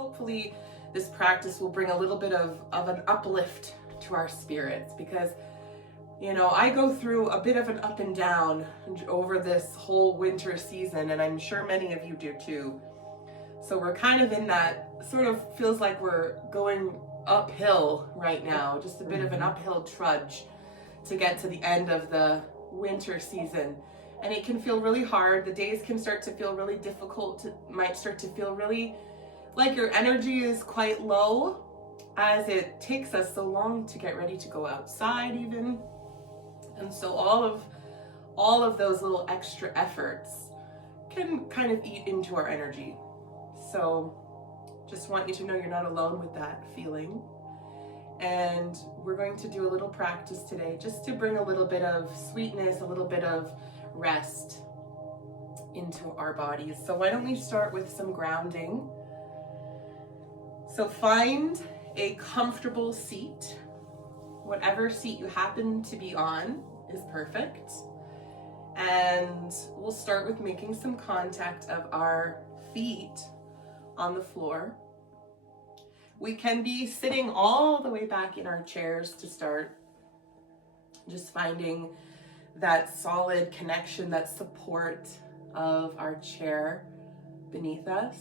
hopefully this practice will bring a little bit of an uplift to our spirits, because I go through a bit of an up and down over this whole winter season, and I'm sure many of you do too. So we're kind of in that, sort of feels like we're going uphill right now, just a bit of an uphill trudge to get to the end of the winter season. And it can feel really hard. The days can start to feel really difficult. It might start to feel really like your energy is quite low, as it takes us so long to get ready to go outside even. And so all of those little extra efforts can kind of eat into our energy. So just want you to know you're not alone with that feeling. And we're going to do a little practice today just to bring a little bit of sweetness, a little bit of rest into our bodies. So why don't we start with some grounding? So find a comfortable seat. Whatever seat you happen to be on is perfect. And we'll start with making some contact of our feet on the floor. We can be sitting all the way back in our chairs to start. Just finding that solid connection, that support of our chair beneath us.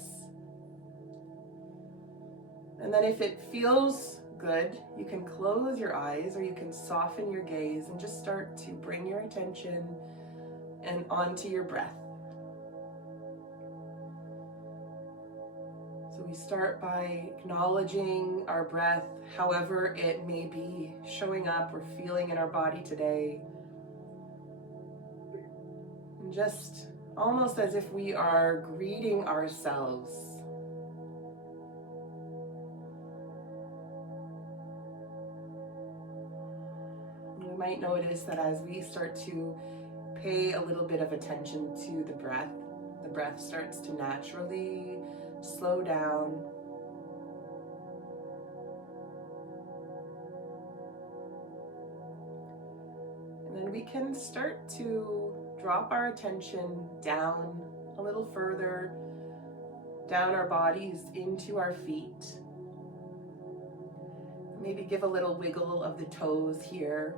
And then if it feels good, you can close your eyes or you can soften your gaze and just start to bring your attention and onto your breath. So we start by acknowledging our breath, however it may be showing up or feeling in our body today. And just almost as if we are greeting ourselves. You might notice that as we start to pay a little bit of attention to the breath starts to naturally slow down. And then we can start to drop our attention down a little further, down our bodies into our feet. Maybe give a little wiggle of the toes here.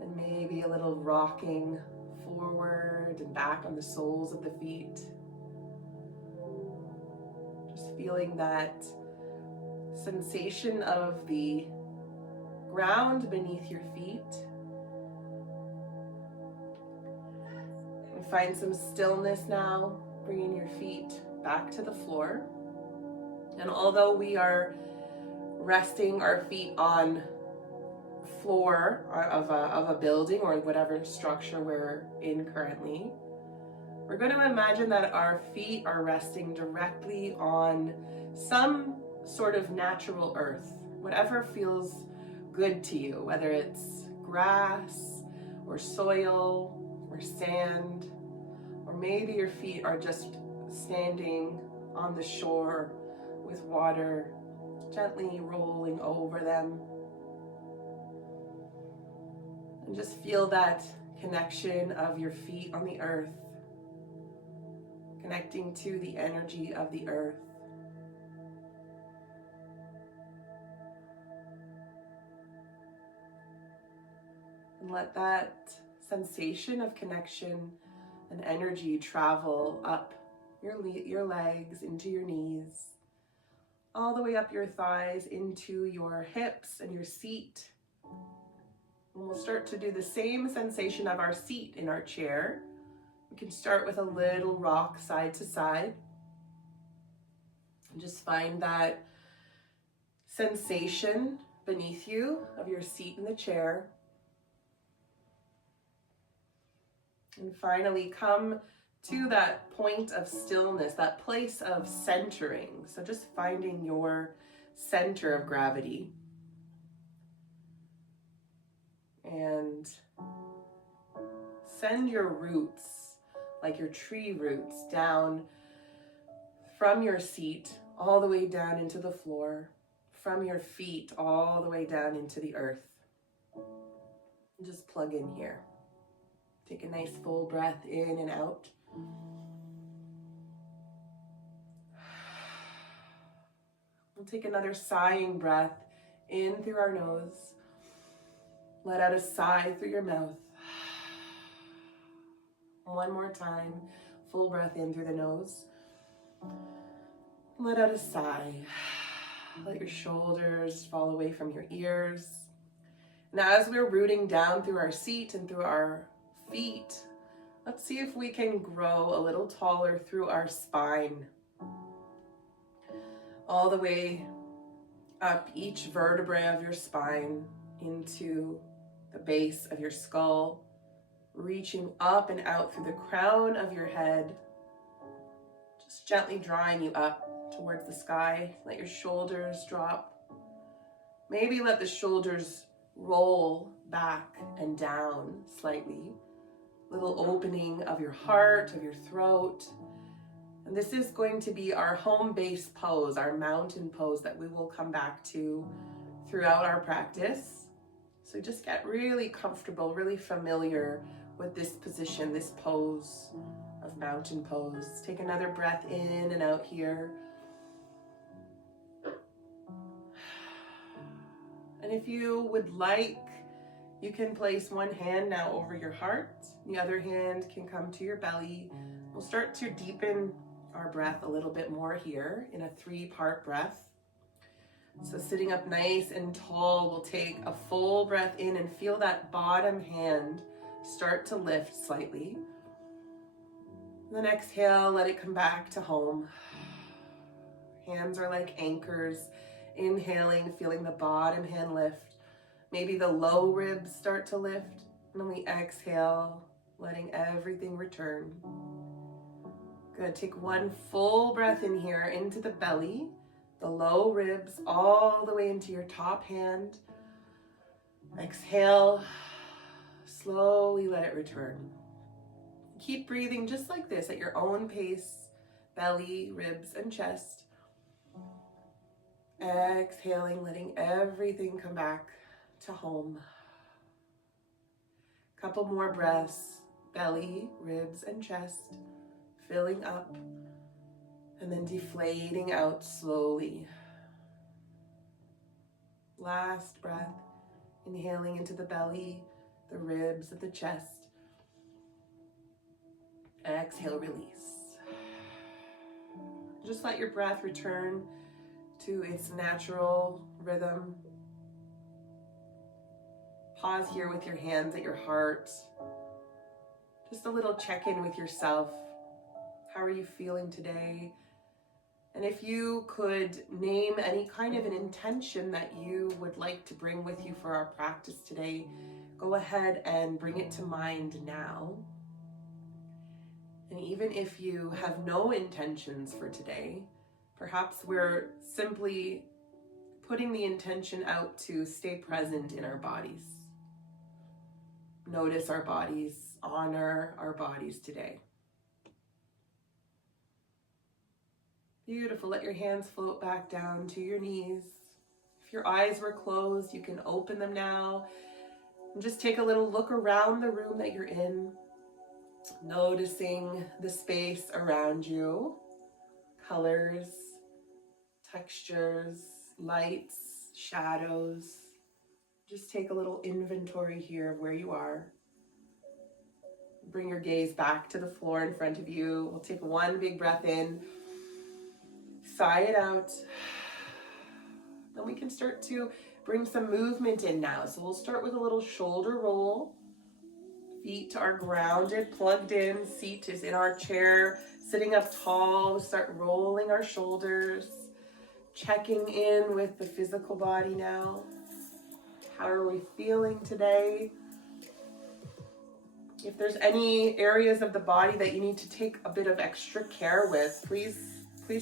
And maybe a little rocking forward and back on the soles of the feet. Just feeling that sensation of the ground beneath your feet. And find some stillness now, bringing your feet back to the floor. And although we are resting our feet on floor of a building or whatever structure we're in currently, we're going to imagine that our feet are resting directly on some sort of natural earth, whatever feels good to you, whether it's grass or soil or sand, or maybe your feet are just standing on the shore with water gently rolling over them. And just feel that connection of your feet on the earth, connecting to the energy of the earth. And let that sensation of connection and energy travel up your legs, into your knees, all the way up your thighs, into your hips and your seat. And we'll start to do the same sensation of our seat in our chair. We can start with a little rock side to side. And just find that sensation beneath you of your seat in the chair. And finally come to that point of stillness, that place of centering. So just finding your center of gravity. And send your roots, like your tree roots, down from your seat all the way down into the floor, from your feet all the way down into the earth. And just plug in here. Take a nice full breath in and out. We'll take another sighing breath in through our nose. Let out a sigh through your mouth. One more time. Full breath in through the nose. Let out a sigh. Let your shoulders fall away from your ears. Now, as we're rooting down through our seat and through our feet, let's see if we can grow a little taller through our spine. All the way up each vertebrae of your spine into the base of your skull, reaching up and out through the crown of your head, just gently drawing you up towards the sky. Let your shoulders drop. Maybe let the shoulders roll back and down slightly. Little opening of your heart, of your throat. And this is going to be our home base pose, our mountain pose that we will come back to throughout our practice. So just get really comfortable, really familiar with this position, this pose of mountain pose. Take another breath in and out here. And if you would like, you can place one hand now over your heart. The other hand can come to your belly. We'll start to deepen our breath a little bit more here in a 3-part breath. So sitting up nice and tall, we'll take a full breath in and feel that bottom hand start to lift slightly. Then exhale, let it come back to home. Hands are like anchors. Inhaling, feeling the bottom hand lift. Maybe the low ribs start to lift. And then we exhale, letting everything return. Good, take one full breath in here into the belly, the low ribs, all the way into your top hand. Exhale, slowly let it return. Keep breathing just like this at your own pace, belly, ribs, and chest. Exhaling, letting everything come back to home. Couple more breaths, belly, ribs, and chest, filling up, and then deflating out slowly. Last breath, inhaling into the belly, the ribs, and the chest. Exhale, release. Just let your breath return to its natural rhythm. Pause here with your hands at your heart. Just a little check-in with yourself. How are you feeling today? And if you could name any kind of an intention that you would like to bring with you for our practice today, go ahead and bring it to mind now. And even if you have no intentions for today, perhaps we're simply putting the intention out to stay present in our bodies. Notice our bodies, honor our bodies today. Beautiful. Let your hands float back down to your knees. If your eyes were closed, you can open them now and just take a little look around the room that you're in, noticing the space around you, colors, textures, lights, shadows. Just take a little inventory here of where you are. Bring your gaze back to the floor in front of you. We'll take one big breath in, sigh it out. Then we can start to bring some movement in now. So we'll start with a little shoulder roll. Feet are grounded, plugged in. Seat is in our chair, sitting up tall. We'll start rolling our shoulders, checking in with the physical body now. How are we feeling today? If there's any areas of the body that you need to take a bit of extra care with, please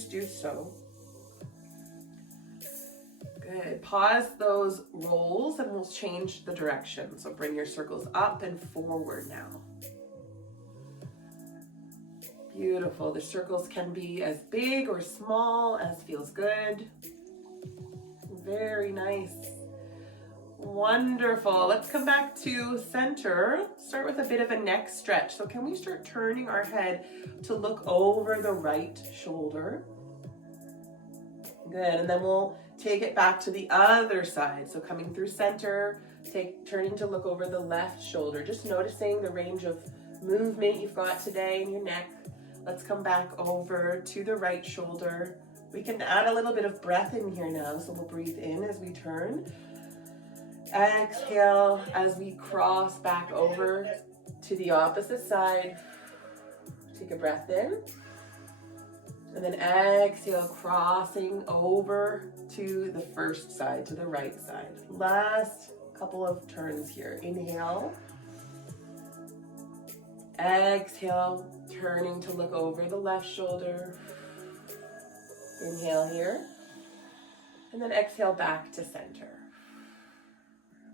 do so. Good. Pause those rolls and we'll change the direction. So bring your circles up and forward now. Beautiful. The circles can be as big or small as feels good. Very nice. Wonderful. Let's come back to center. Start with a bit of a neck stretch. So can we start turning our head to look over the right shoulder? Good, and then we'll take it back to the other side. So coming through center, turning to look over the left shoulder, just noticing the range of movement you've got today in your neck. Let's come back over to the right shoulder. We can add a little bit of breath in here now, so we'll breathe in as we turn. Exhale as we cross back over to the opposite side. Take a breath in. And then exhale, crossing over to the first side, to the right side. Last couple of turns here. Inhale. Exhale, turning to look over the left shoulder. Inhale here. And then exhale back to center.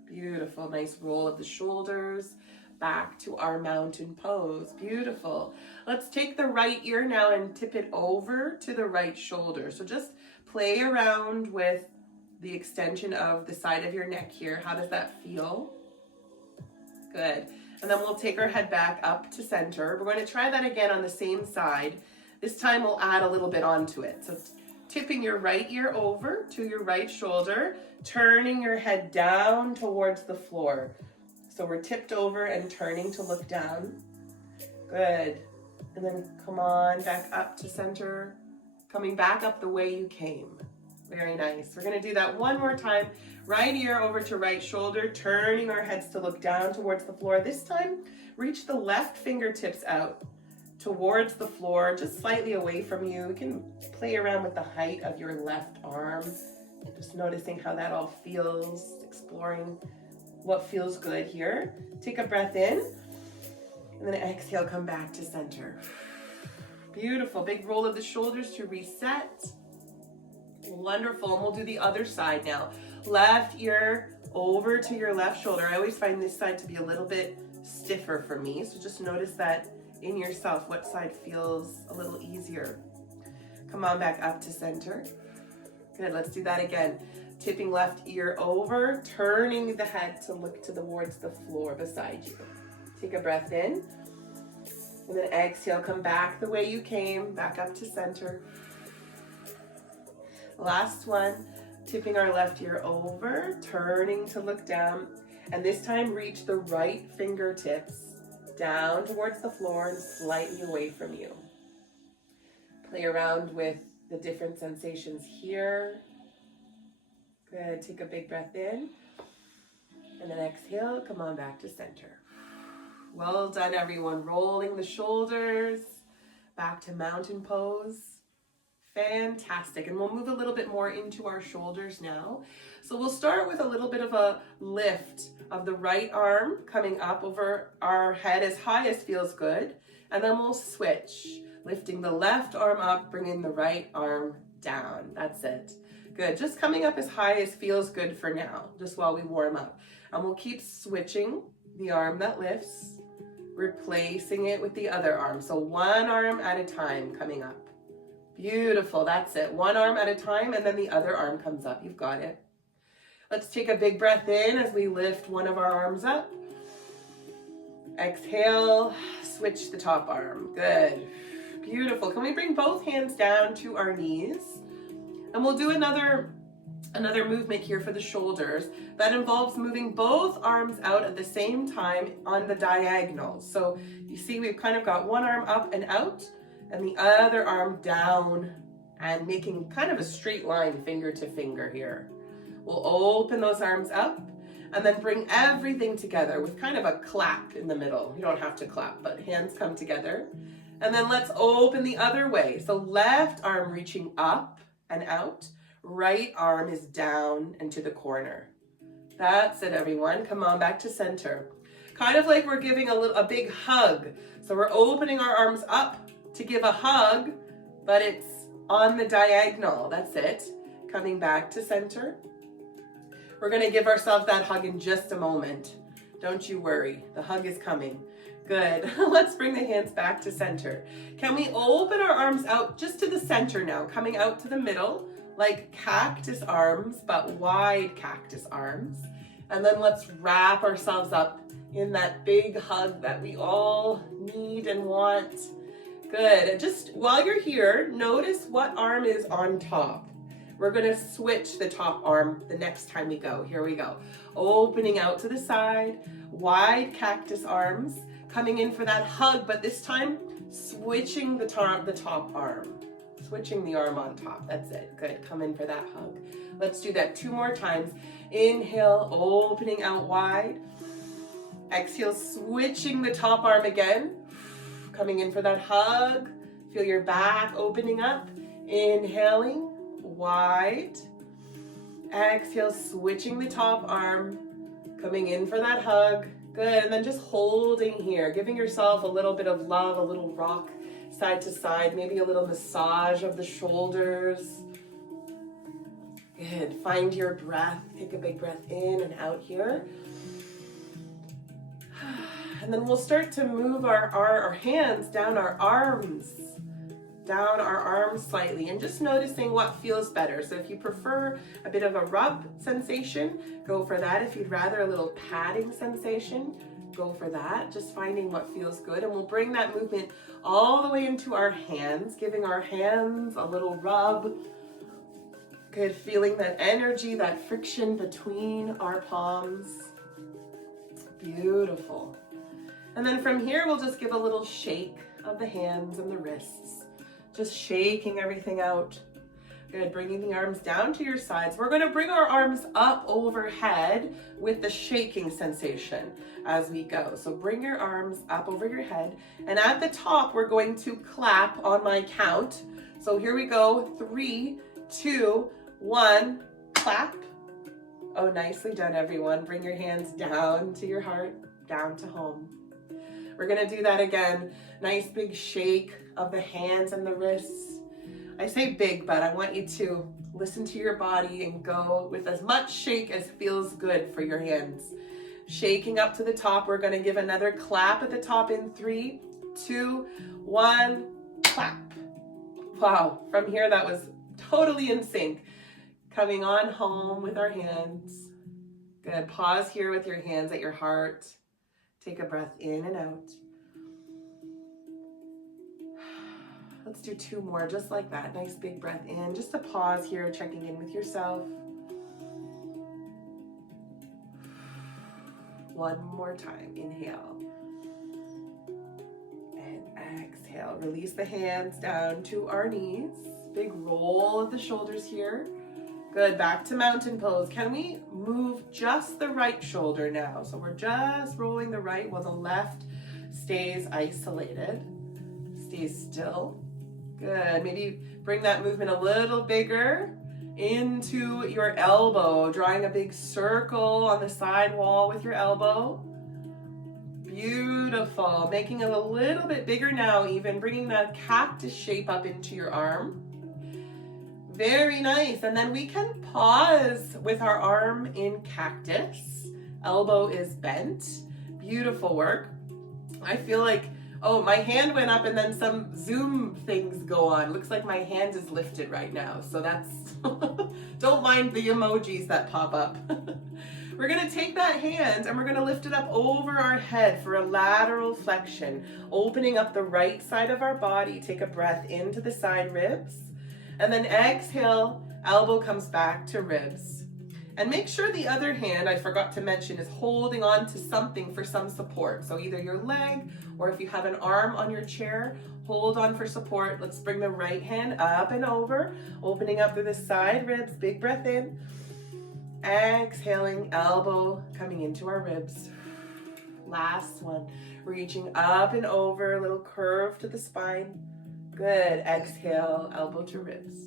Beautiful, nice roll of the shoulders back to our mountain pose. Beautiful. Let's take the right ear now and tip it over to the right shoulder. So just play around with the extension of the side of your neck here. How does that feel? Good. And then we'll take our head back up to center. We're going to try that again on the same side. This time we'll add a little bit onto it. So tipping your right ear over to your right shoulder, turning your head down towards the floor. So we're tipped over and turning to look down. Good. And then come on back up to center, coming back up the way you came. Very nice. We're going to do that one more time. Right ear over to right shoulder, turning our heads to look down towards the floor. This time, reach the left fingertips out towards the floor, just slightly away from you. You can play around with the height of your left arm, just noticing how that all feels, exploring what feels good here. Take a breath in, and then exhale, come back to center. Beautiful. Big roll of the shoulders to reset. Wonderful. And we'll do the other side now. Left ear over to your left shoulder. I always find this side to be a little bit stiffer for me, so just notice that in yourself, what side feels a little easier. Come on back up to center. Good, let's do that again. Tipping left ear over, turning the head to look towards the floor beside you. Take a breath in, and then exhale, come back the way you came, back up to center. Last one, tipping our left ear over, turning to look down, and this time reach the right fingertips down towards the floor and slightly away from you. Play around with the different sensations here. Good, take a big breath in, and then exhale, come on back to center. Well done, everyone. Rolling the shoulders back to mountain pose. Fantastic. And we'll move a little bit more into our shoulders now. So we'll start with a little bit of a lift of the right arm coming up over our head as high as feels good. And then we'll switch, lifting the left arm up, bringing the right arm down. That's it. Good. Just coming up as high as feels good for now, just while we warm up. And we'll keep switching the arm that lifts, replacing it with the other arm. So one arm at a time coming up. Beautiful, that's it. One arm at a time, and then the other arm comes up. You've got it. Let's take a big breath in as we lift one of our arms up. Exhale, switch the top arm. Good. Beautiful. Can we bring both hands down to our knees? And we'll do another movement here for the shoulders that involves moving both arms out at the same time on the diagonal. So you see we've kind of got one arm up and out, and the other arm down and making kind of a straight line finger to finger here. We'll open those arms up and then bring everything together with kind of a clap in the middle. You don't have to clap, but hands come together. And then let's open the other way. So left arm reaching up and out, right arm is down and to the corner. That's it, everyone. Come on back to center. Kind of like we're giving a big hug. So we're opening our arms up to give a hug, but it's on the diagonal. That's it. Coming back to center. We're going to give ourselves that hug in just a moment. Don't you worry. The hug is coming. Good. Let's bring the hands back to center. Can we open our arms out just to the center now, coming out to the middle, like cactus arms, but wide cactus arms. And then let's wrap ourselves up in that big hug that we all need and want. Good. And just while you're here, notice what arm is on top. We're gonna switch the top arm the next time we go. Here we go. Opening out to the side, wide cactus arms, coming in for that hug, but this time switching the top arm. Switching the arm on top, that's it. Good, come in for that hug. Let's do that 2 more times. Inhale, opening out wide. Exhale, switching the top arm again. Coming in for that hug. Feel your back opening up. Inhaling, wide. Exhale, switching the top arm. Coming in for that hug. Good, and then just holding here. Giving yourself a little bit of love, a little rock side to side. Maybe a little massage of the shoulders. Good, find your breath. Take a big breath in and out here. And then we'll start to move our hands down our arms slightly, and just noticing what feels better. So if you prefer a bit of a rub sensation, go for that. If you'd rather a little patting sensation, go for that. Just finding what feels good. And we'll bring that movement all the way into our hands, giving our hands a little rub. Good, feeling that energy, that friction between our palms. Beautiful. And then from here, we'll just give a little shake of the hands and the wrists. Just shaking everything out. Good, bringing the arms down to your sides. We're gonna bring our arms up overhead with the shaking sensation as we go. So bring your arms up over your head. And at the top, we're going to clap on my count. So here we go, 3, 2, 1, clap. Oh, nicely done, everyone. Bring your hands down to your heart, down to home. We're gonna do that again. Nice big shake of the hands and the wrists. I say big, but I want you to listen to your body and go with as much shake as feels good for your hands. Shaking up to the top, we're gonna give another clap at the top in 3, 2, 1, clap. Wow, from here that was totally in sync. Coming on home with our hands. Good, pause here with your hands at your heart. Take a breath in and out. Let's do 2 more, just like that. Nice big breath in. Just a pause here, checking in with yourself. 1 more time. Inhale. And exhale. Release the hands down to our knees. Big roll of the shoulders here. Good, back to mountain pose. Can we move just the right shoulder now? So we're just rolling the right while the left stays isolated. Stay still. Good, maybe bring that movement a little bigger into your elbow, drawing a big circle on the side wall with your elbow. Beautiful, making it a little bit bigger now, even bringing that cactus shape up into your arm. Very nice. And then we can pause with our arm in cactus. Elbow is bent. Beautiful work. I feel like, oh, my hand went up and then some Zoom things go on. Looks like my hand is lifted right now. So that's, don't mind the emojis that pop up. We're gonna take that hand and we're gonna lift it up over our head for a lateral flexion, opening up the right side of our body. Take a breath into the side ribs. And then exhale, elbow comes back to ribs. And make sure the other hand, I forgot to mention, is holding on to something for some support. So either your leg, or if you have an arm on your chair, hold on for support. Let's bring the right hand up and over, opening up through the side ribs. Big breath in. Exhaling, elbow coming into our ribs. Last one, reaching up and over, a little curve to the spine. Good, exhale, elbow to ribs.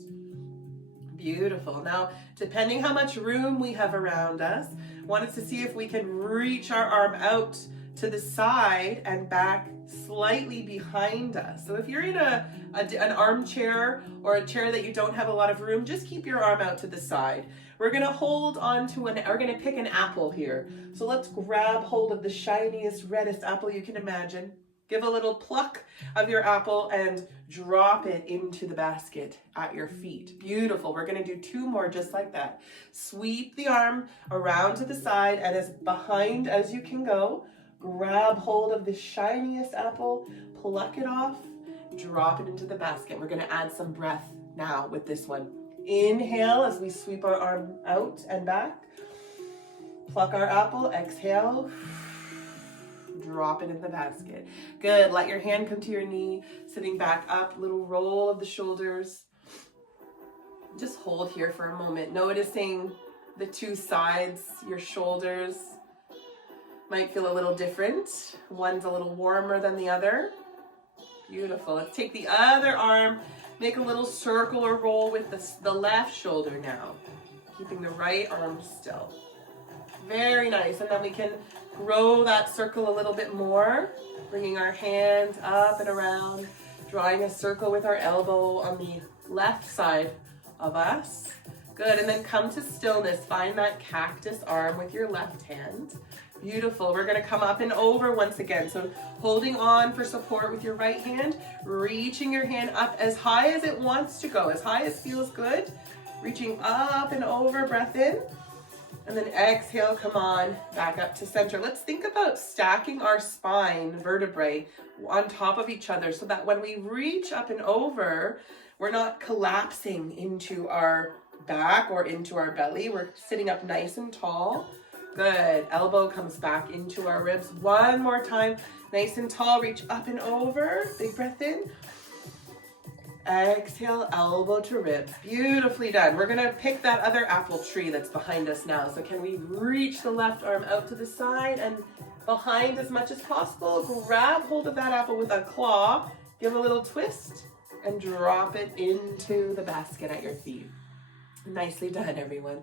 Beautiful. Now, depending how much room we have around us, wanted to see if we can reach our arm out to the side and back slightly behind us. So if you're in an armchair or a chair that you don't have a lot of room, just keep your arm out to the side. We're gonna hold on to we're gonna pick an apple here. So let's grab hold of the shiniest, reddest apple you can imagine. Give a little pluck of your apple and drop it into the basket at your feet. Beautiful. We're going to do 2 more just like that. Sweep the arm around to the side and as behind as you can go. Grab hold of the shiniest apple, pluck it off, drop it into the basket. We're going to add some breath now with this one. Inhale as we sweep our arm out and back. Pluck our apple, exhale. Drop it in the basket. Good, let your hand come to your knee, sitting back up, little roll of the shoulders. Just hold here for a moment, noticing the two sides, your shoulders might feel a little different. One's a little warmer than the other. Beautiful. Let's take the other arm, make a little circle or roll with the left shoulder now, keeping the right arm still. Very nice. And then we can grow that circle a little bit more, bringing our hands up and around, drawing a circle with our elbow on the left side of us. Good. And then come to stillness. Find that cactus arm with your left hand. Beautiful. We're going to come up and over once again. So holding on for support with your right hand, reaching your hand up as high as it wants to go, as high as feels good. Reaching up and over, breath in. And then exhale, come on, back up to center. Let's think about stacking our spine vertebrae on top of each other so that when we reach up and over, we're not collapsing into our back or into our belly. We're sitting up nice and tall. Good. Elbow comes back into our ribs. One more time. Nice and tall. Reach up and over. Big breath in. Exhale, elbow to ribs. Beautifully done. We're going to pick that other apple tree that's behind us now. So can we reach the left arm out to the side and behind as much as possible? Grab hold of that apple with a claw. Give a little twist and drop it into the basket at your feet. Nicely done, everyone.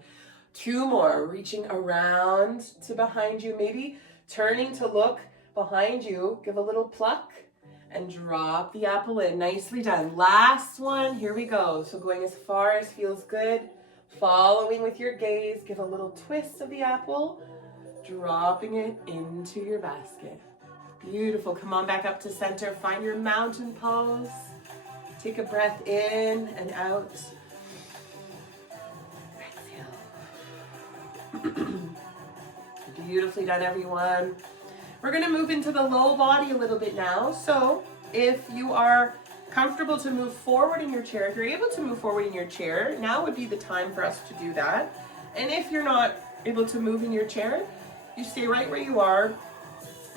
Two more. Reaching around to behind you. Maybe turning to look behind you. Give a little pluck. And drop the apple in. Nicely done. Last one. Here we go. So going as far as feels good. Following with your gaze. Give a little twist of the apple. Dropping it into your basket. Beautiful. Come on back up to center. Find your mountain pose. Take a breath in and out. Exhale. Beautifully done, everyone. We're going to move into the low body a little bit now. So if you are comfortable to move forward in your chair, if you're able to move forward in your chair, now would be the time for us to do that. And if you're not able to move in your chair, you stay right where you are,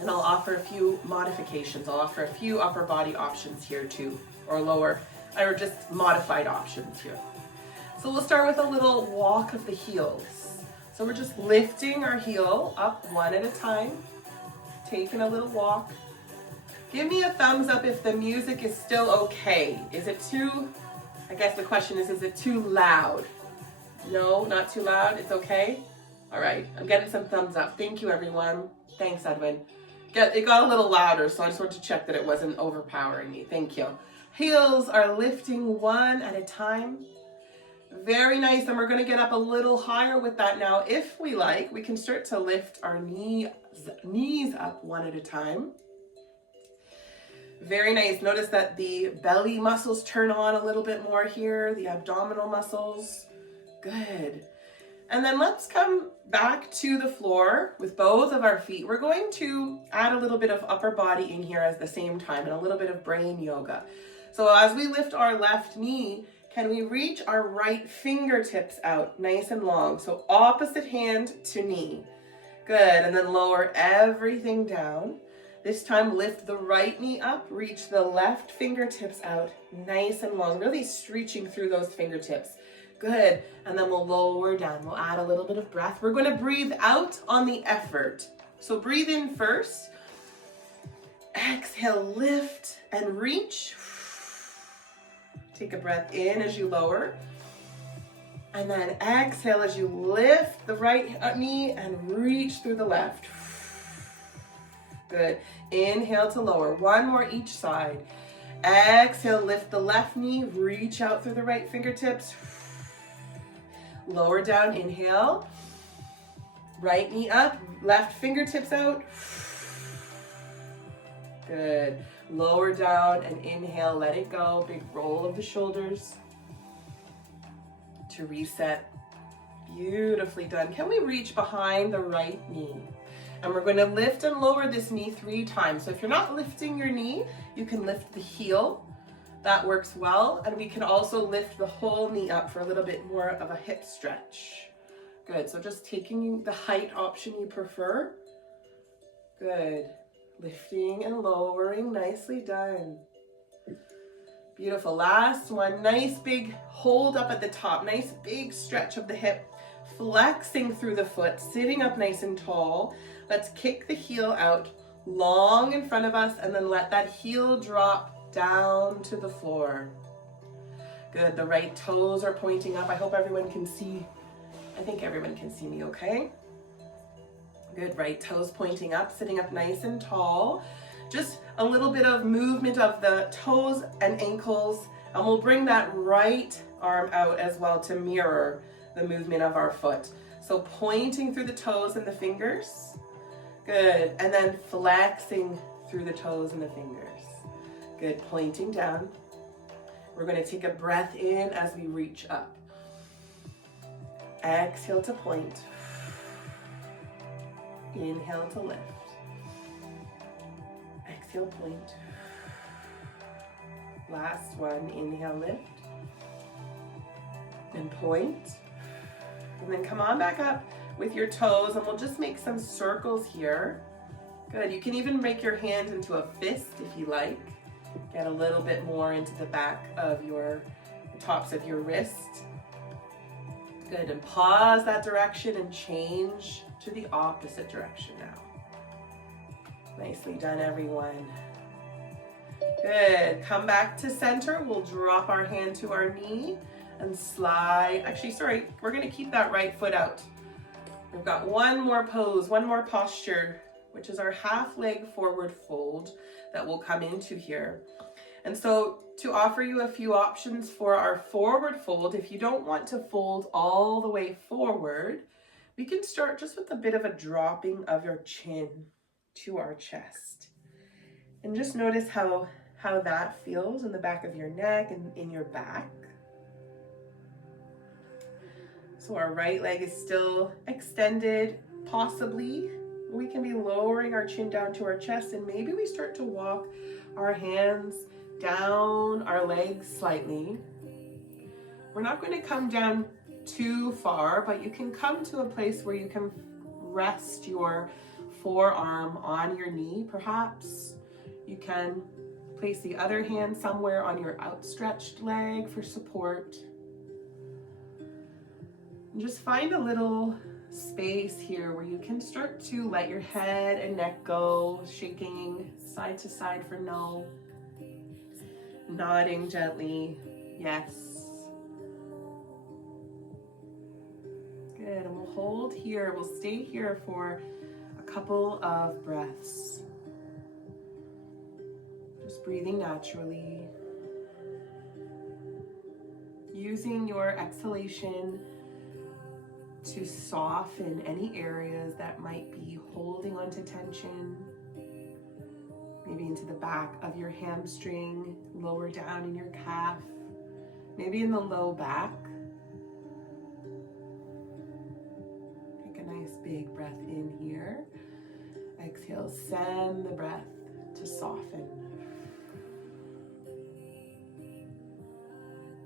and I'll offer a few modifications. I'll offer a few upper body options here too, or lower, or just modified options here. So we'll start with a little walk of the heels. So we're just lifting our heel up one at a time. Taking a little walk. Give me a thumbs up if the music is still okay. Is it too, I guess the question is it too loud? No, not too loud. It's okay? All right, I'm getting some thumbs up. Thank you, everyone. Thanks, Edwin. It got a little louder, so I just wanted to check that it wasn't overpowering me. Thank you. Heels are lifting one at a time. Very nice, and we're going to get up a little higher with that now. If we like, we can start to lift our knees up one at a time. Very nice. Notice that the belly muscles turn on a little bit more here, the abdominal muscles. Good. And then let's come back to the floor with both of our feet. We're going to add a little bit of upper body in here at the same time and a little bit of brain yoga. So as we lift our left knee, can we reach our right fingertips out nice and long? So opposite hand to knee. Good, and then lower everything down. This time lift the right knee up, reach the left fingertips out nice and long, really reaching through those fingertips. Good, and then we'll lower down. We'll add a little bit of breath. We're going to breathe out on the effort. So breathe in first. Exhale, lift and reach. Take a breath in as you lower. And then exhale as you lift the right knee and reach through the left. Good. Inhale to lower. One more each side. Exhale, lift the left knee, reach out through the right fingertips. Lower down, inhale. Right knee up, left fingertips out. Good. Lower down and inhale, let it go. Big roll of the shoulders to reset. Beautifully done. Can we reach behind the right knee? And we're going to lift and lower this knee 3 times. So if you're not lifting your knee, you can lift the heel. That works well. And we can also lift the whole knee up for a little bit more of a hip stretch. Good, so just taking the height option you prefer. Good, lifting and lowering, nicely done. Beautiful, last one, nice big hold up at the top, nice big stretch of the hip, flexing through the foot, sitting up nice and tall. Let's kick the heel out long in front of us and then let that heel drop down to the floor. Good, the right toes are pointing up. I hope everyone can see. I think everyone can see me okay. Good, right toes pointing up, sitting up nice and tall. Just a little bit of movement of the toes and ankles, and we'll bring that right arm out as well to mirror the movement of our foot. So pointing through the toes and the fingers. Good, and then flexing through the toes and the fingers. Good, pointing down. We're going to take a breath in as we reach up. Exhale to point. Inhale to lift. Exhale, point. Last one, inhale, lift. And point. And then come on back up with your toes, and we'll just make some circles here. Good, you can even make your hand into a fist if you like. Get a little bit more into the back of the tops of your wrist. Good, and pause that direction and change to the opposite direction now. Nicely done, everyone. Good, come back to center. We'll drop our hand to our knee and slide. Actually, sorry, we're gonna keep that right foot out. We've got one more pose, one more posture, which is our half leg forward fold that we'll come into here. And so to offer you a few options for our forward fold, if you don't want to fold all the way forward, we can start just with a bit of a dropping of your chin to our chest. And just notice how that feels in the back of your neck and in your back. So our right leg is still extended, possibly. We can be lowering our chin down to our chest, and maybe we start to walk our hands down our legs slightly. We're not going to come down too far, but you can come to a place where you can rest your forearm on your knee, perhaps. You can place the other hand somewhere on your outstretched leg for support. And just find a little space here where you can start to let your head and neck go, shaking side to side for no. Nodding gently, yes. Good, and we'll hold here. We'll stay here for a couple of breaths. Just breathing naturally. Using your exhalation to soften any areas that might be holding onto tension. Maybe into the back of your hamstring, lower down in your calf, maybe in the low back. Take a nice big breath in here. Exhale, send the breath to soften.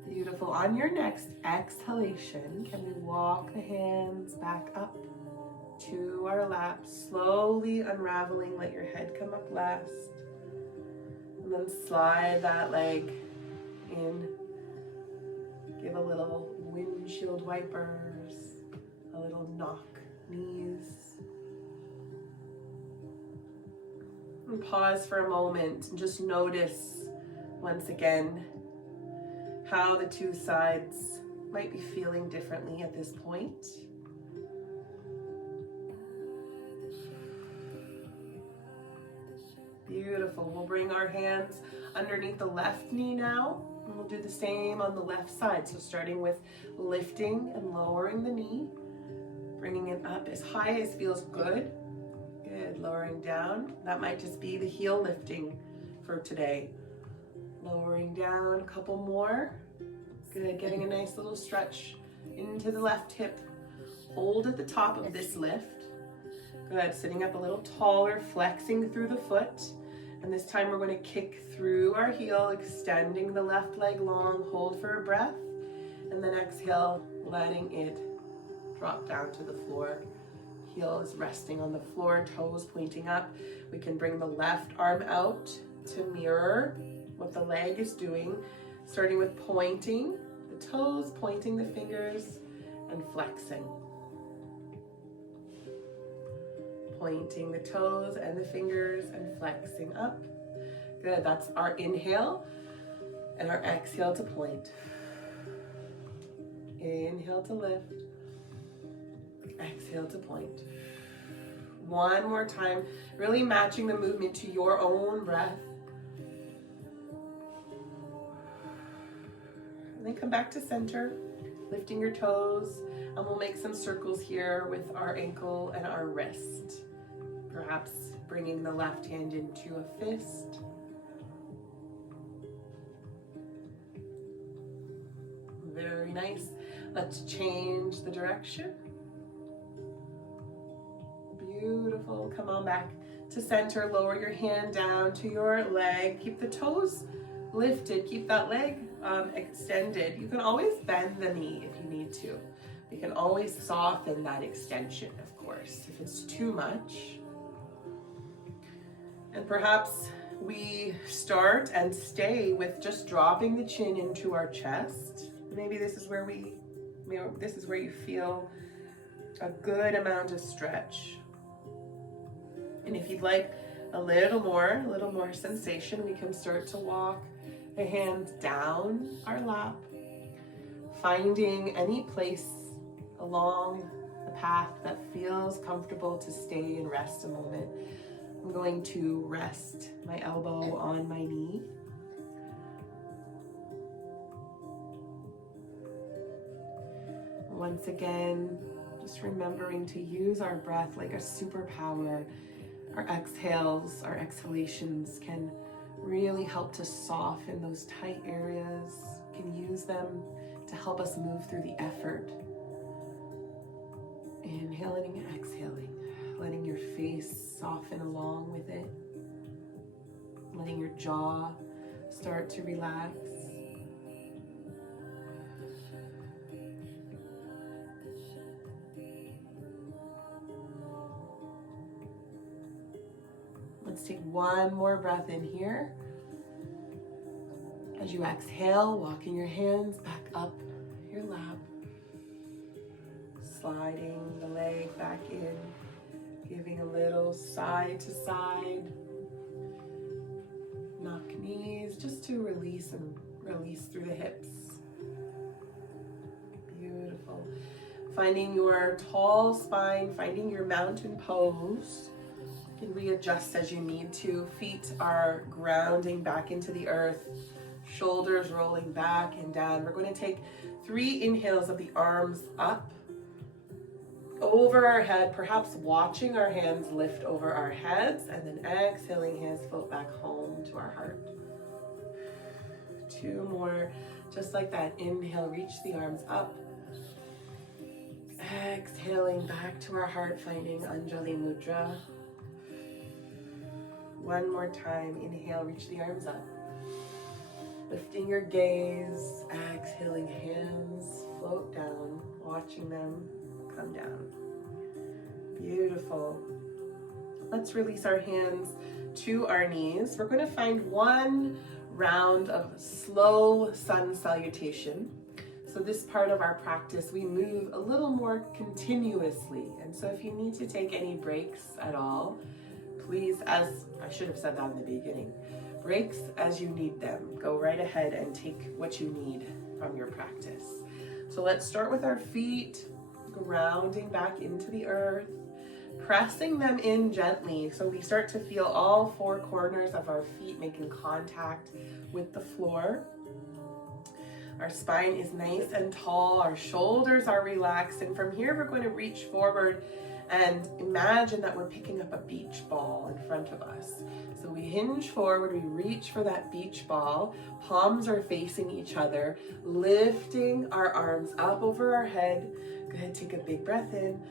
Beautiful. On your next exhalation, can we walk the hands back up to our lap, slowly unraveling, let your head come up last. And then slide that leg in. Give a little windshield wipers, a little knock knees. And pause for a moment and just notice once again how the two sides might be feeling differently at this point. Beautiful. We'll bring our hands underneath the left knee now, and we'll do the same on the left side. So starting with lifting and lowering the knee, bringing it up as high as feels good. Good. Lowering down. That might just be the heel lifting for today. Lowering down, a couple more. Good. Getting a nice little stretch into the left hip. Hold at the top of this lift. Good. Sitting up a little taller, flexing through the foot. And this time we're going to kick through our heel, extending the left leg long, hold for a breath, and then exhale, letting it drop down to the floor. Heel is resting on the floor, toes pointing up. We can bring the left arm out to mirror what the leg is doing, starting with pointing the toes, pointing the fingers, and flexing. Pointing the toes and the fingers and flexing up. Good, that's our inhale and our exhale to point. Inhale to lift. Exhale to point. One more time, really matching the movement to your own breath. And then come back to center, lifting your toes, and we'll make some circles here with our ankle and our wrist. Perhaps bringing the left hand into a fist. Very nice. Let's change the direction. Beautiful. Come on back to center. Lower your hand down to your leg. Keep the toes lifted. Keep that leg extended. You can always bend the knee if you need to. You can always soften that extension, of course, if it's too much. And perhaps we start and stay with just dropping the chin into our chest. Maybe this is where you feel a good amount of stretch. And if you'd like a little more sensation, we can start to walk the hands down our lap, finding any place along the path that feels comfortable to stay and rest a moment. I'm going to rest my elbow on my knee. Once again, just remembering to use our breath like a superpower. Our exhales, our exhalations can really help to soften those tight areas. We can use them to help us move through the effort. Inhaling and exhaling. Letting your face soften along with it. Letting your jaw start to relax. Let's take one more breath in here. As you exhale, walking your hands back up your lap. Sliding the leg back in. Giving a little side to side. Knock knees just to release through the hips. Beautiful. Finding your tall spine, finding your mountain pose. You can readjust as you need to. Feet are grounding back into the earth. Shoulders rolling back and down. We're going to take 3 inhales of the arms up over our head, perhaps watching our hands lift over our heads, and then exhaling, hands float back home to our heart. 2 more, just like that. Inhale, reach the arms up. Exhaling back to our heart, finding Anjali Mudra. 1 more time. Inhale, reach the arms up. Lifting your gaze, exhaling, hands float down, watching them come down. Beautiful. Let's release our hands to our knees. We're going to find 1 round of slow sun salutation. So this part of our practice, we move a little more continuously. And so if you need to take any breaks at all, please, as I should have said that in the beginning, breaks as you need them. Go right ahead and take what you need from your practice. So let's start with our feet, grounding back into the earth, pressing them in gently. So we start to feel all 4 corners of our feet making contact with the floor. Our spine is nice and tall. Our shoulders are relaxed. And from here, we're going to reach forward and imagine that we're picking up a beach ball in front of us. So we hinge forward, we reach for that beach ball. Palms are facing each other, lifting our arms up over our head. Go ahead, take a big breath in.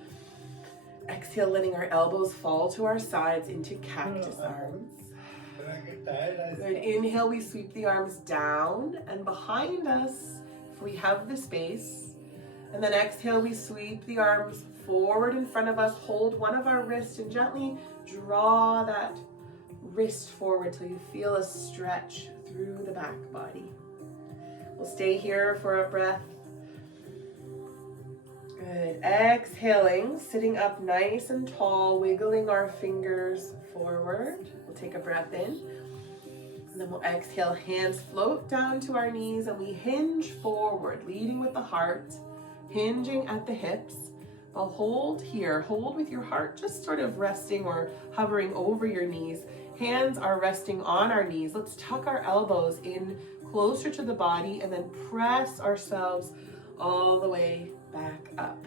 Exhale, letting our elbows fall to our sides into cactus arms. Good. Inhale, we sweep the arms down and behind us if we have the space. And then exhale, we sweep the arms forward in front of us. Hold one of our wrists and gently draw that wrist forward till you feel a stretch through the back body. We'll stay here for a breath. Good. Exhaling, sitting up nice and tall, wiggling our fingers forward. We'll take a breath in. And then we'll exhale, hands float down to our knees and we hinge forward, leading with the heart, hinging at the hips. I'll hold here, hold with your heart just sort of resting or hovering over your knees. Hands are resting on our knees. Let's tuck our elbows in closer to the body and then press ourselves all the way back up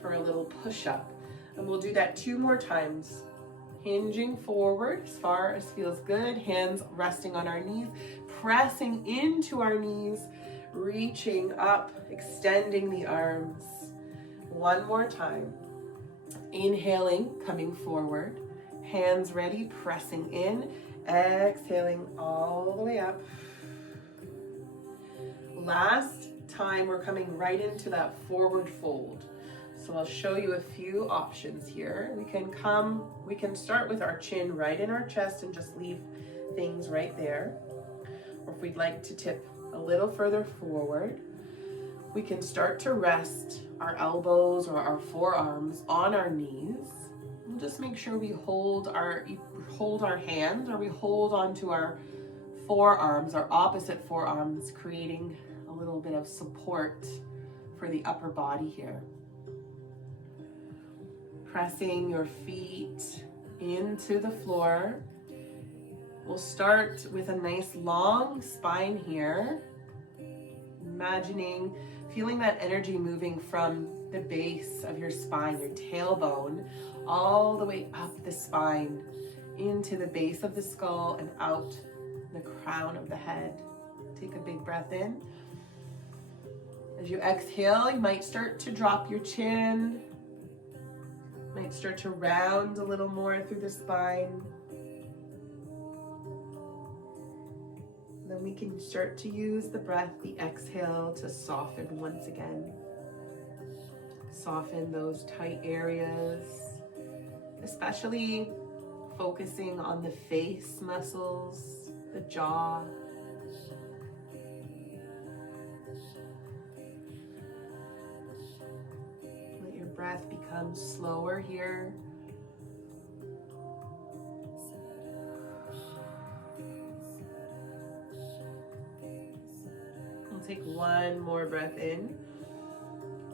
for a little push-up. And we'll do that 2 more times. Hinging forward as far as feels good, hands resting on our knees, pressing into our knees, reaching up, extending the arms. 1 more time. Inhaling, coming forward, hands ready, pressing in, exhaling all the way up. Last time, we're coming right into that forward fold. So I'll show you a few options here. We can start with our chin right in our chest and just leave things right there. Or if we'd like to tip a little further forward, we can start to rest our elbows or our forearms on our knees. We'll just make sure we hold our hands or we hold onto our forearms, our opposite forearms, creating a little bit of support for the upper body here. Pressing your feet into the floor. We'll start with a nice long spine here. Imagining, feeling that energy moving from the base of your spine, your tailbone, all the way up the spine, into the base of the skull and out the crown of the head. Take a big breath in. As you exhale, you might start to drop your chin. Might start to round a little more through the spine. Then we can start to use the breath, the exhale, to soften once again. Soften those tight areas, especially focusing on the face muscles, the jaw. Let your breath become slower here. We'll take 1 more breath in.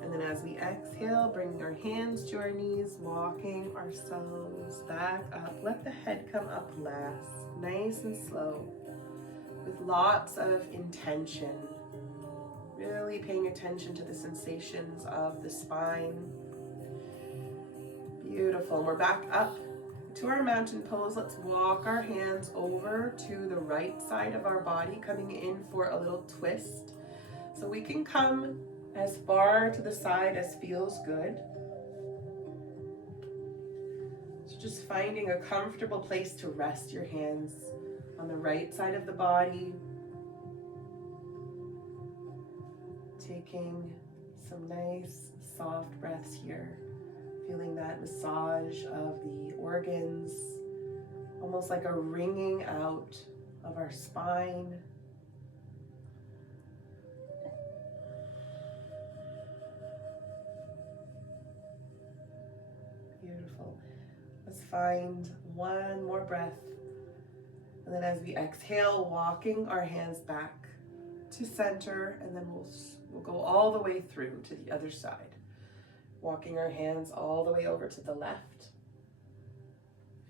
And then as we exhale, bringing our hands to our knees, walking ourselves back up. Let the head come up last, nice and slow, with lots of intention. Really paying attention to the sensations of the spine. Beautiful. We're back up to our mountain pose. Let's walk our hands over to the right side of our body, coming in for a little twist. So we can come as far to the side as feels good. So just finding a comfortable place to rest your hands on the right side of the body. Taking some nice soft breaths here. Feeling that massage of the organs, almost like a wringing out of our spine. Beautiful. Let's find 1 more breath. And then as we exhale, walking our hands back to center, and then we'll go all the way through to the other side. Walking our hands all the way over to the left.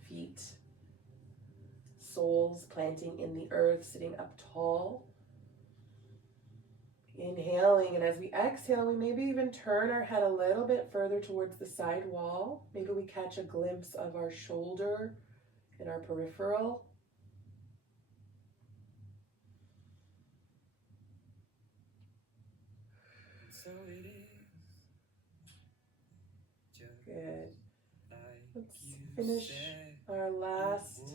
Feet, soles planting in the earth, sitting up tall. Inhaling, and as we exhale, we maybe even turn our head a little bit further towards the side wall. Maybe we catch a glimpse of our shoulder and our peripheral. Good. Let's finish our last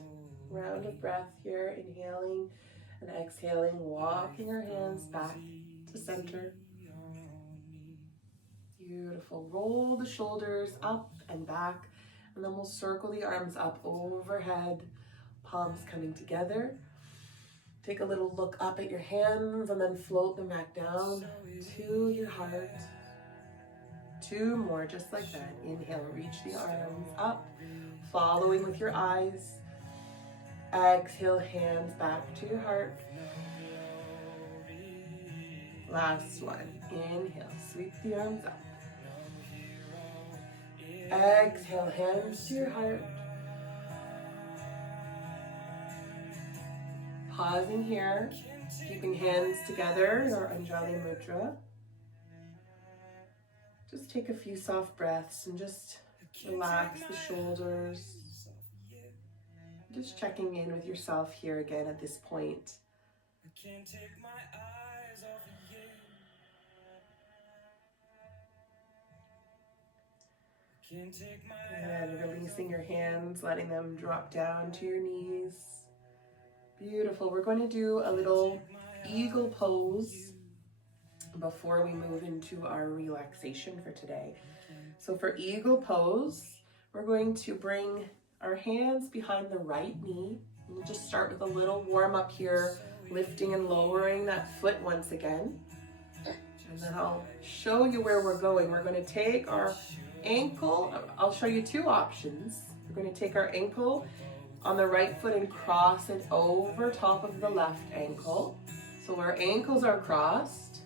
round of breath here, inhaling and exhaling, walking our hands back to center. Beautiful. Roll the shoulders up and back, and then we'll circle the arms up overhead, palms coming together. Take a little look up at your hands and then float them back down to your heart. 2 more, just like that. Inhale, reach the arms up, following with your eyes. Exhale, hands back to your heart. Last one. Inhale, sweep the arms up. Exhale, hands to your heart. Pausing here, keeping hands together, your Anjali Mudra. Just take a few soft breaths and just relax the shoulders. Just checking in with yourself here again at this point. And releasing your hands, letting them drop down to your knees. Beautiful. We're going to do a little eagle pose before we move into our relaxation for today. So for eagle pose, we're going to bring our hands behind the right knee. We'll just start with a little warm up here, lifting and lowering that foot once again. And then I'll show you where we're going. We're going to take our ankle. I'll show you 2 options. We're going to take our ankle on the right foot and cross it over top of the left ankle. So our ankles are crossed.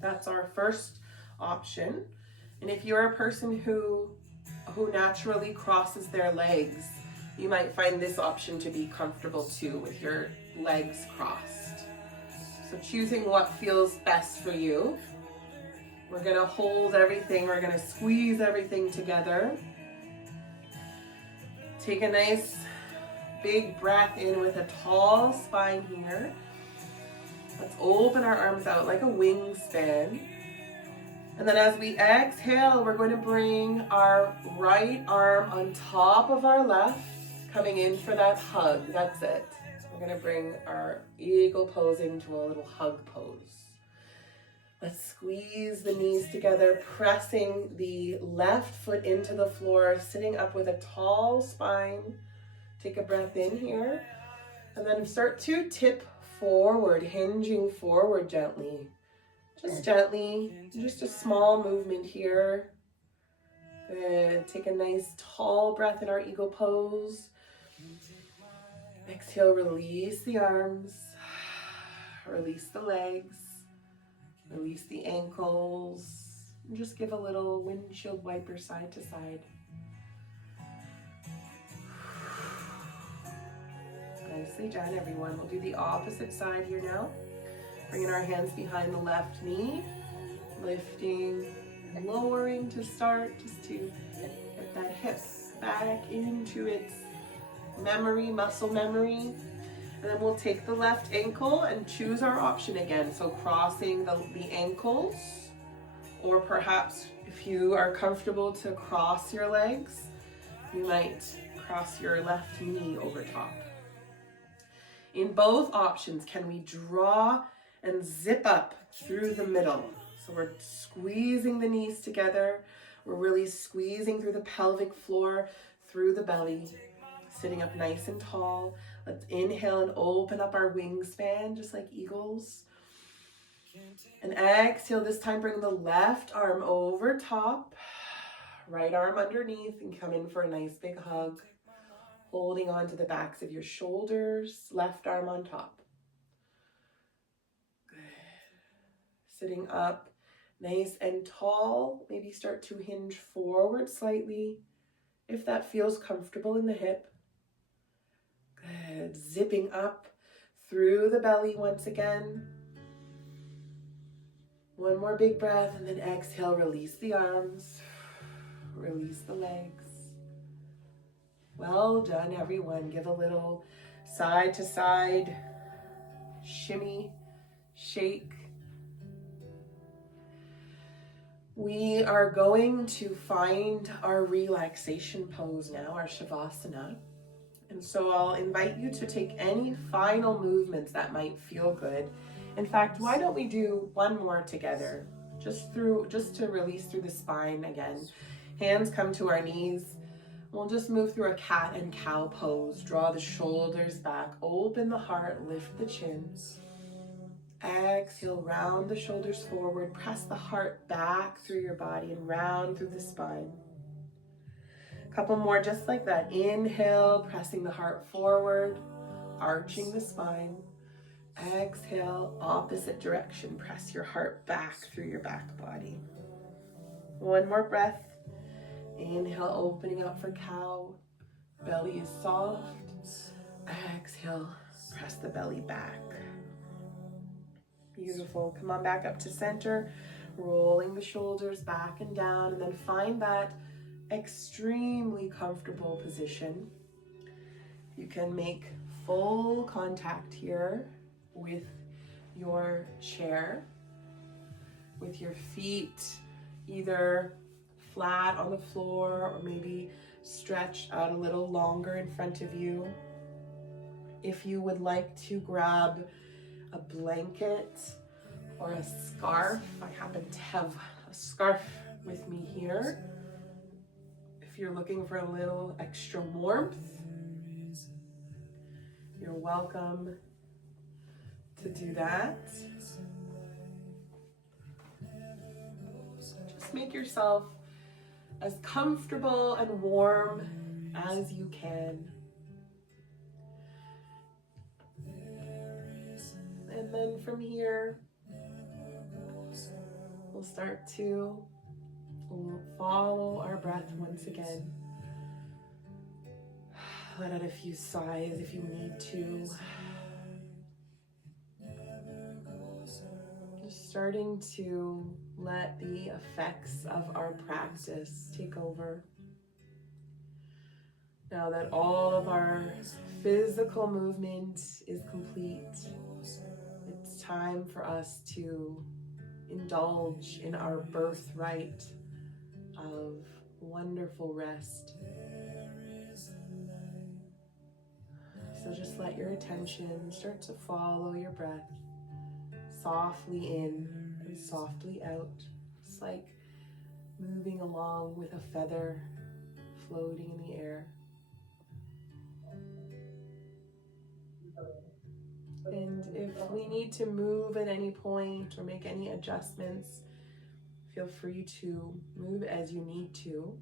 That's our first option. And if you're a person who naturally crosses their legs, you might find this option to be comfortable too, with your legs crossed. So choosing what feels best for you. We're gonna hold everything, we're gonna squeeze everything together. Take a nice big breath in with a tall spine here. Let's open our arms out like a wingspan. And then as we exhale, we're going to bring our right arm on top of our left, coming in for that hug. That's it. We're going to bring our eagle pose into a little hug pose. Let's squeeze the knees together, pressing the left foot into the floor, sitting up with a tall spine. Take a breath in here, and then start to tip forward, hinging forward gently. Just gently, just a small movement here. Good. Take a nice tall breath in our eagle pose. Exhale, release the arms, release the legs, release the ankles, and just give a little windshield wiper side to side. Nicely done, everyone. We'll do the opposite side here now. Bringing our hands behind the left knee, lifting and lowering to start, just to get that hip back into its memory, muscle memory. And then we'll take the left ankle and choose our option again. So crossing the ankles, or perhaps if you are comfortable to cross your legs, you might cross your left knee over top. In both options, can we draw and zip up through the middle? So we're squeezing the knees together. We're really squeezing through the pelvic floor, through the belly, sitting up nice and tall. Let's inhale and open up our wingspan, just like eagles. And exhale, this time bring the left arm over top, right arm underneath, and come in for a nice big hug. Holding on to the backs of your shoulders, left arm on top. Good. Sitting up nice and tall. Maybe start to hinge forward slightly if that feels comfortable in the hip. Good. Zipping up through the belly once again. One more big breath, and then exhale, release the arms, release the legs. Well done, everyone. Give a little side to side shimmy, shake. We are going to find our relaxation pose now, our Shavasana. And so I'll invite you to take any final movements that might feel good. In fact, why don't we do one more together? Just to release through the spine again. Hands come to our knees. We'll just move through a cat and cow pose. Draw the shoulders back, open the heart, lift the chin. Exhale, round the shoulders forward, press the heart back through your body and round through the spine. A couple more just like that. Inhale, pressing the heart forward, arching the spine. Exhale, opposite direction, press your heart back through your back body. One more breath. Inhale, opening up for cow. Belly is soft. Exhale, press the belly back. Beautiful. Come on back up to center, rolling the shoulders back and down, and then find that extremely comfortable position. You can make full contact here with your chair, with your feet either flat on the floor or maybe stretched out a little longer in front of you. If you would like to grab a blanket or a scarf, I happen to have a scarf with me here. If you're looking for a little extra warmth, you're welcome to do that. Just make yourself as comfortable and warm as you can. And then from here, we'll start to follow our breath once again. Let out a few sighs if you need to. Just starting to let the effects of our practice take over. Now that all of our physical movement is complete, it's time for us to indulge in our birthright of wonderful rest. So just let your attention start to follow your breath softly in and softly out. It's like moving along with a feather floating in the air. And if we need to move at any point or make any adjustments, feel free to move as you need to.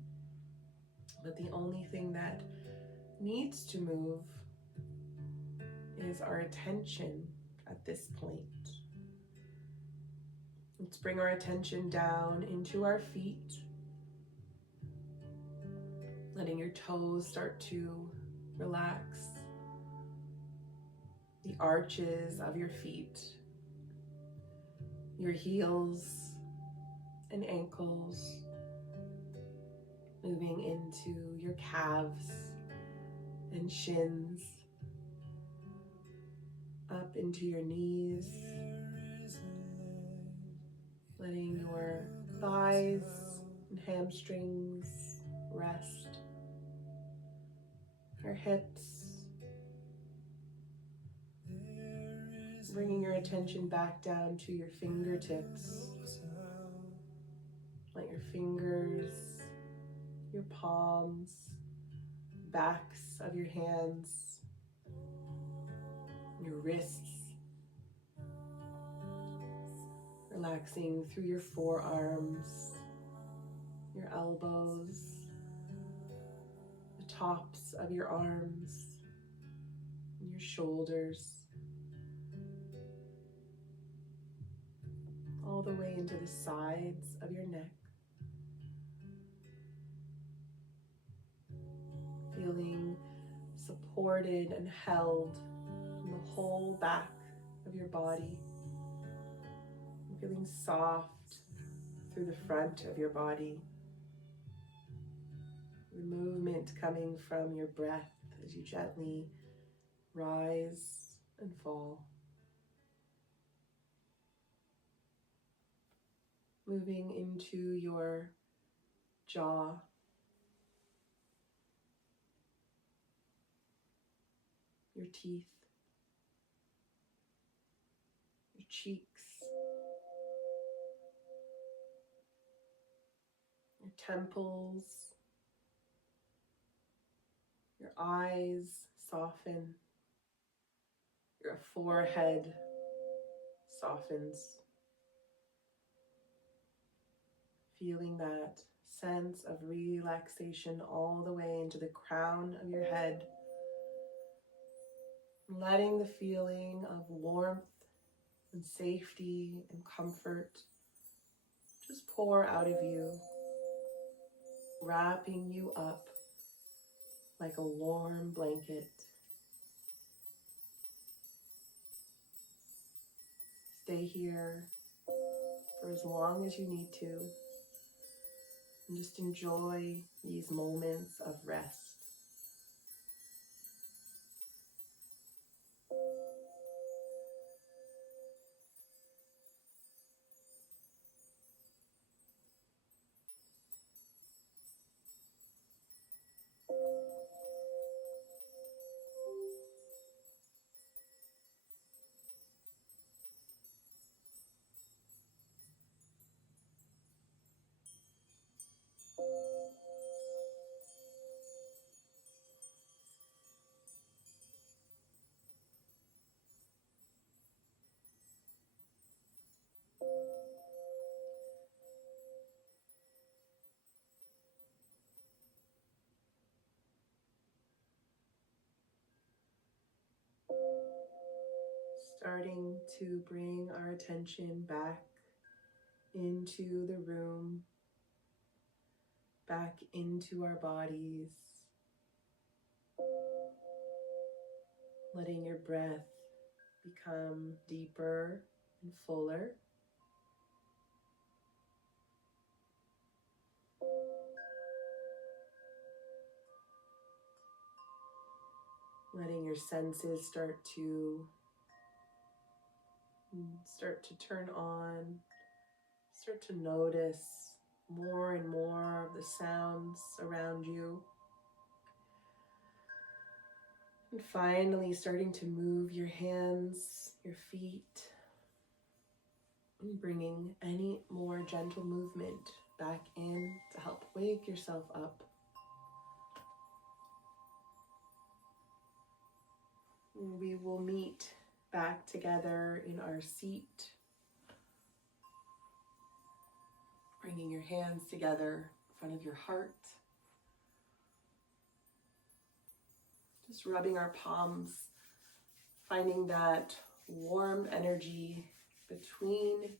But the only thing that needs to move is our attention at this point. Let's bring our attention down into our feet, letting your toes start to relax, the arches of your feet, your heels and ankles, moving into your calves and shins, up into your knees, letting your thighs and hamstrings rest, your hips, bringing your attention back down to your fingertips. Let your fingers, your palms, backs of your hands, your wrists, relaxing through your forearms, your elbows, the tops of your arms, and your shoulders, all the way into the sides of your neck. Feeling supported and held in the whole back of your body. Feeling soft through the front of your body. The movement coming from your breath as you gently rise and fall. Moving into your jaw. your teeth, your cheeks, your temples, your eyes soften, your forehead softens, feeling that sense of relaxation all the way into the crown of your head, letting the feeling of warmth and safety and comfort just pour out of you, wrapping you up like a warm blanket. Stay here for as long as you need to, and just enjoy these moments of rest. Starting to bring our attention back into the room, back into our bodies, letting your breath become deeper and fuller. Letting your senses start to turn on, start to notice more and more of the sounds around you. And finally starting to move your hands, your feet, and bringing any more gentle movement back in to help wake yourself up. We will meet back together in our seat, bringing your hands together in front of your heart. Just rubbing our palms, finding that warm energy between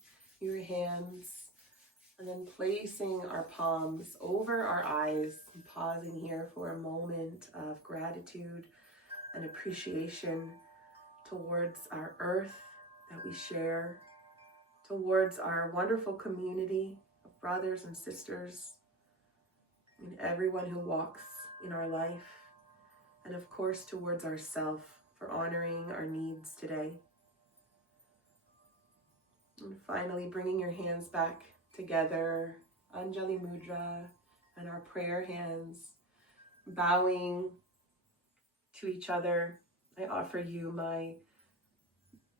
your hands, and then placing our palms over our eyes and pausing here for a moment of gratitude and appreciation towards our earth that we share, towards our wonderful community of brothers and sisters, and everyone who walks in our life, and of course towards ourself for honoring our needs today. And finally, bringing your hands back together, Anjali Mudra, and our prayer hands, bowing to each other. I offer you my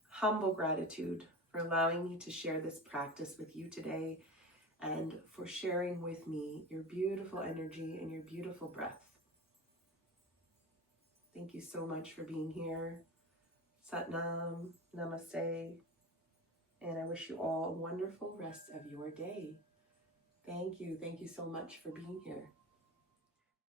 humble gratitude for allowing me to share this practice with you today, and for sharing with me your beautiful energy and your beautiful breath. Thank you so much for being here. Satnam, Namaste, and I wish you all a wonderful rest of your day. Thank you so much for being here.